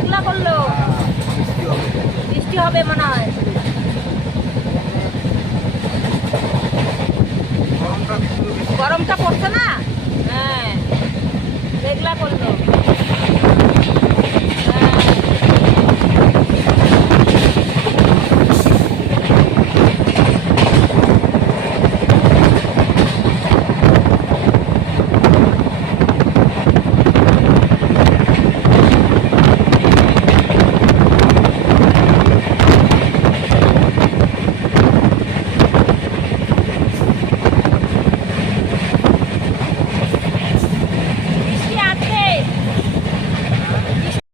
মেঘলা করলো, বৃষ্টি হবে মনে হয়। গরমটা পড়ছে না, হ্যাঁ মেঘলা করলো।